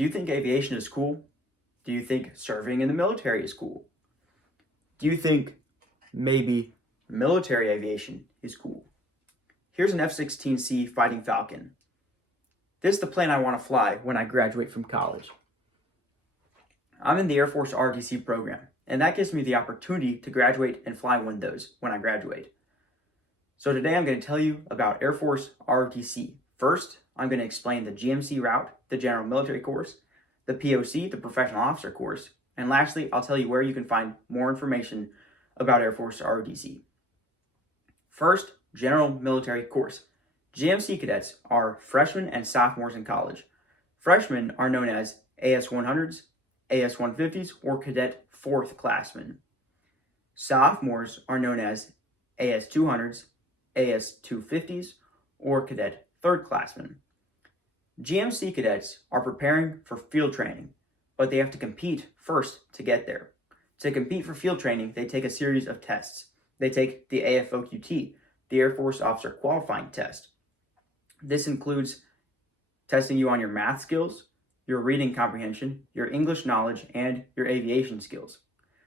Do you think aviation is cool? Do you think serving in the military is cool? Do you think maybe military aviation is cool? Here's an F-16C Fighting Falcon. This is the plane I want to fly when I graduate from college. I'm in the Air Force ROTC program, and that gives me the opportunity to graduate and fly one of those when I graduate. So today I'm going to tell you about Air Force ROTC. First, I'm going to explain the GMC route, the General Military Course, the POC, the Professional Officer Course, and lastly, I'll tell you where you can find more information about Air Force ROTC. First, General Military Course. GMC cadets are freshmen and sophomores in college. Freshmen are known as AS-100s, AS-150s, or Cadet 4th Classmen. Sophomores are known as AS-200s, AS-250s, or Cadet 3rd Classmen. GMC cadets are preparing for field training, but they have to compete first to get there. To compete for field training, they take a series of tests. They take the AFROTC, the Air Force Officer Qualifying Test. This includes testing you on your math skills, your reading comprehension, your English knowledge, and your aviation skills.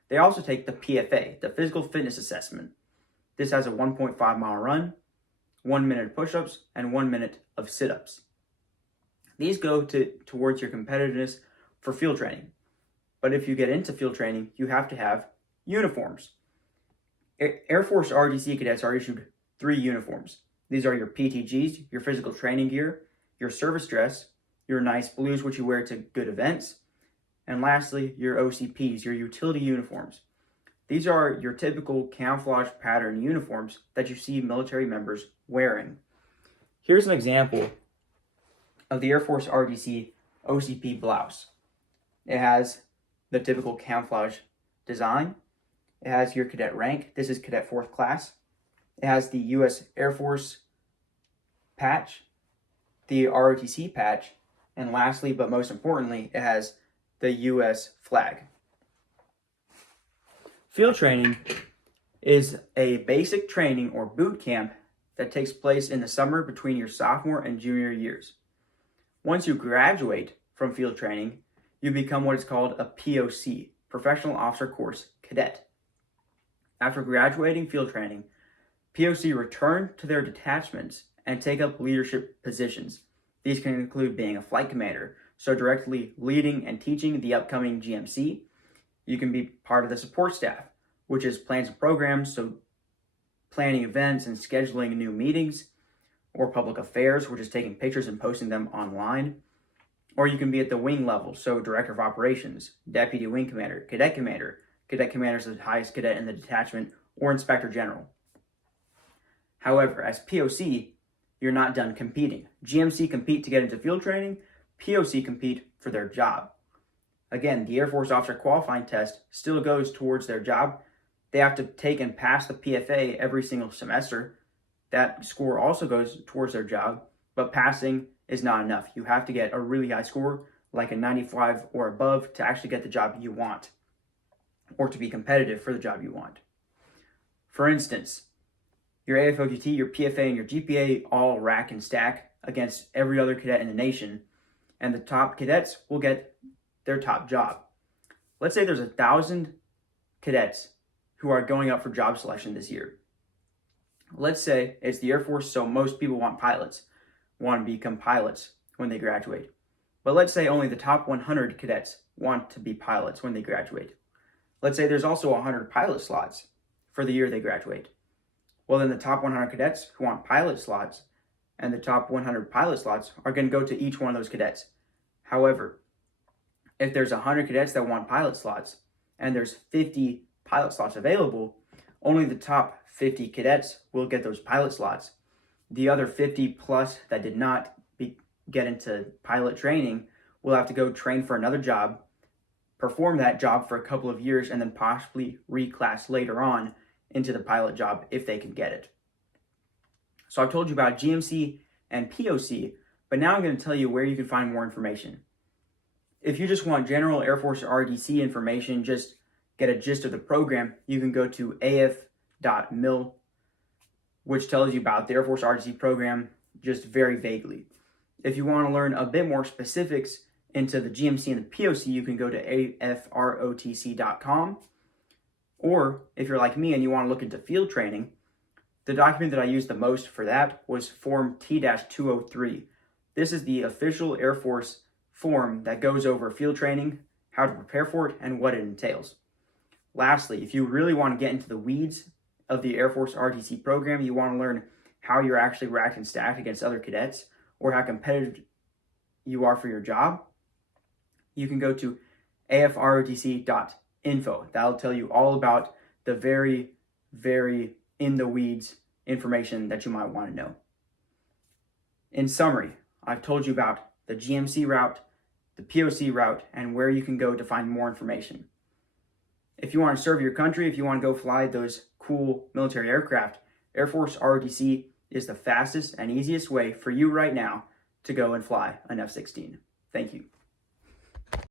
They also take the PFA, the Physical Fitness Assessment. This has a 1.5-mile run, 1 minute of push-ups, and 1 minute of sit-ups. These go towards your competitiveness for field training. But if you get into field training, you have to have uniforms. Air Force ROTC cadets are issued 3 uniforms. These are your PTGs, your physical training gear, your service dress, your nice blues which you wear to good events, and lastly, your OCPs, your utility uniforms. These are your typical camouflage pattern uniforms that you see military members wearing. Here's an example of the Air Force ROTC OCP blouse. It has the typical camouflage design. It has your cadet rank. This is Cadet 4th Class. It has the U.S. Air Force patch, the ROTC patch, and lastly, but most importantly, it has the U.S. flag. Field training is a basic training or boot camp that takes place in the summer between your sophomore and junior years. Once you graduate from field training, you become what is called a POC, Professional Officer Course Cadet. After graduating field training, POC return to their detachments and take up leadership positions. These can include being a flight commander, so directly leading and teaching the upcoming GMC. You can be part of the support staff, which is plans and programs, so planning events and scheduling new meetings, or public affairs, which is taking pictures and posting them online. Or you can be at the wing level, so director of operations, deputy wing commander, cadet commander is the highest cadet in the detachment, or inspector general. However, as POC, you're not done competing. GMC compete to get into field training, POC compete for their job. Again, the Air Force Officer Qualifying Test still goes towards their job. They have to take and pass the PFA every single semester. That score also goes towards their job, but passing is not enough. You have to get a really high score, like a 95 or above, to actually get the job you want, or to be competitive for the job you want. For instance, your AFOQT, your PFA, and your GPA all rack and stack against every other cadet in the nation, and the top cadets will get their top job. Let's say there's 1,000 cadets who are going up for job selection this year. Let's say it's the Air Force, so most people want to become pilots when they graduate. But let's say only the top 100 cadets want to be pilots when they graduate. Let's say there's also 100 pilot slots for the year they graduate. Well, then the top 100 cadets who want pilot slots and the top 100 pilot slots are going to go to each one of those cadets. However, if there's 100 cadets that want pilot slots and there's 50 pilot slots available, only the top 50 cadets will get those pilot slots. The other 50 plus that did not get into pilot training will have to go train for another job, perform that job for a couple of years, and then possibly reclass later on into the pilot job if they can get it. So I've told you about GMC and POC, but now I'm going to tell you where you can find more information. If you just want general Air Force ROTC information, just get a gist of the program, you can go to af.mil, which tells you about the Air Force ROTC program just very vaguely. If you want to learn a bit more specifics into the GMC and the POC, you can go to AFROTC.com. Or if you're like me and you want to look into field training, the document that I used the most for that was Form T-203. This is the official Air Force form that goes over field training, how to prepare for it, and what it entails. Lastly, if you really want to get into the weeds of the Air Force ROTC program, you want to learn how you're actually racked and stacked against other cadets, or how competitive you are for your job, you can go to afrotc.info. That'll tell you all about the very, very in the weeds information that you might want to know. In summary, I've told you about the GMC route, the POC route, and where you can go to find more information. If you want to serve your country, if you want to go fly those cool military aircraft, Air Force ROTC is the fastest and easiest way for you right now to go and fly an F-16. Thank you.